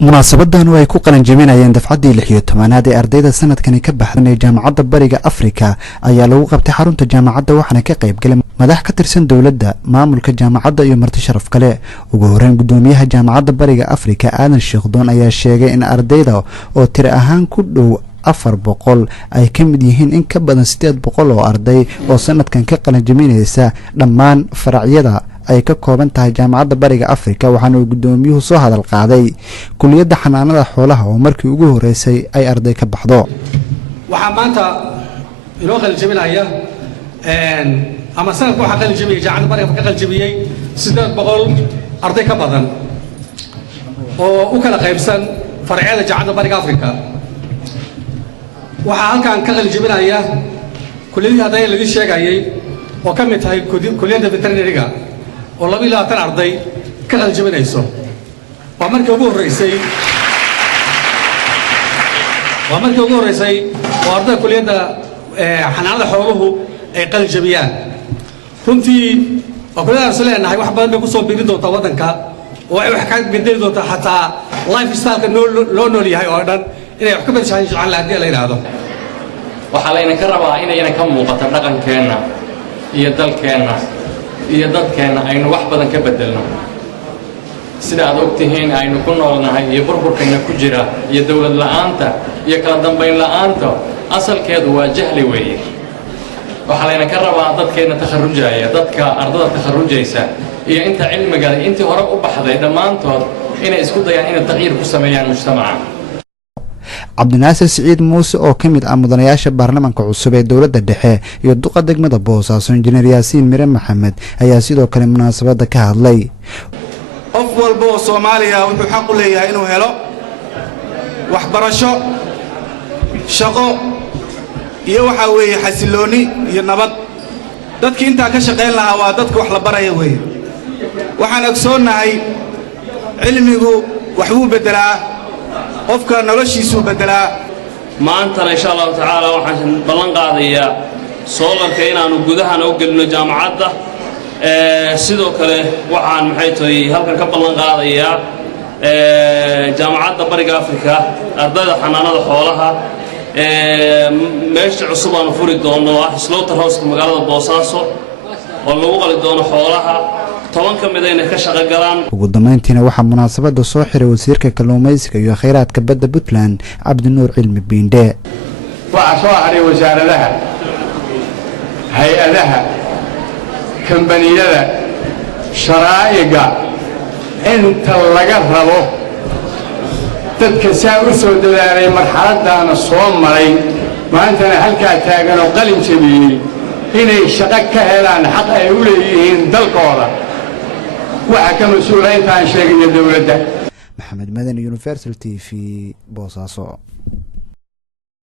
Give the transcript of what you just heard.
munaasabadan oo ay ku qalan jabinayeen dafcadii 16aad ee ardayda sanadkan ka baxday jaamacadda Bariga Afrika ayaa lagu qabtay xarunta jaamacadda waxaana ka qayb galay madax ka tirsan dawladda maamulka jaamacadda iyo marti sharaf kale ugu horeyn gudoomiyaha jaamacadda Bariga Afrika Aadan Sheekhdon ayaa sheegay in ardayda oo tir ahaan ku dhow 400 ay ka mid yihiin in ka badan 800 oo arday oo sanadkan ka qalan jabinaysa dhammaan faracyada ay ka kooban tahay jaamacadda Bariga Afrika waxaana uu gudoomiyuhu soo hadal qaaday kuliyadda xanaanada xoolaha oo markii ugu horeysay ay arday ka baxdo waxa maanta inoo qalin jabinaya ama sanadku waxa qalin jabiyay jaamacadda Bariga Afrika qalin jabiyay 800 arday ka badan oo u kala qaybsan faracyada jaamacadda Bariga Afrika waxa halkan ka qalin jabinaya kuliyadda ardayda lagu sheegayay oo ka mid tahay kuliyadda veterinary-ga oo 22 arday ka qalin jabinayso waa markii ugu horeysay oo arday kuliyadda xanaanada xooluhu ay qalin jabiyaan runtii waa kuliyadda aan leenahay wax badan bay ku soo biirin doontaa waddanka oo ay wax ka bedeli doontaa xataa lifestyle-ka loo nool yahay oo dhan inay wax ka bedeshaan jeclaan lahaa haddii la yidhaahdo waxaa layna ka rabaa inayna ka muuqato dhaqankeenna iyo dalkeenna iyo dadkeenna aynu wax badan ka bedelno sida aad ogtihiin aynu ku noolnahay iyo burburkayna ku jira iyo dawlad la'aanta iyo kala dambayn la'aanta asalkeedu waa jahli weeye waxaa layna ka rabaa dadkeenna takharrujaya dadka ardada takharrujaysa iyo inta cilmiga intii hore u baxday dhammaantood inay isku dayaan inay taqyiir ku sameeyaan mujtamaca cabdinaasir siciid muuse oo ka mid ah mudanayaasha baarlamaanka cusub ee dawladda dhexe iyo duqa degmada Boosaaso injineer Yaasiin Mire Maxamed ayaa sidoo kale munaasabada ka hadlay qof walba oo Soomaaliya wuxuu xaq u leeyahay inuu helo waxbarasho shaqo iyo waxa weeye xasilooni iyo nabad dadkii inta ka shaqeyn lahaa waa dadka wax la barayo weeye waxaan ogsoonahay cilmigu wax uu bedelaa qofka noloshiisu bedelaa maanta insha Allah ta'ala waxaan ballan qaadayaa soolarka inaanu gudaha u galno jaamacadda sidoo kale waxaan maxay tahay halkan ka ballan qaadayaa jaamacadda Bariga Afrika ardayda xanaanada xoolaha meesha cusub aan furi doono slaughter house magaalada Boosaaso oo lagu qali doono xoolaha ugu dambeyntiina waxaa munaasabada soo xiray wasiirka kalluumaysiga iyo kheyraadka badda Puntland Cabdinuur Cilmi Biindhe waxaa soo xiray wasaaradaha hay-adaha kambaniyada sharaa'iga inta laga rabo dadka saa u soo dadaalay marxaladaana soo maray maantana halkaa taagan oo qalin jabiyey inay shaqo ka helaan xaq ay u leeyihiin dalkooda waxa ka mas'uula intaan sheegay dawladda Maxamed Madan Universal TV Boosaaso.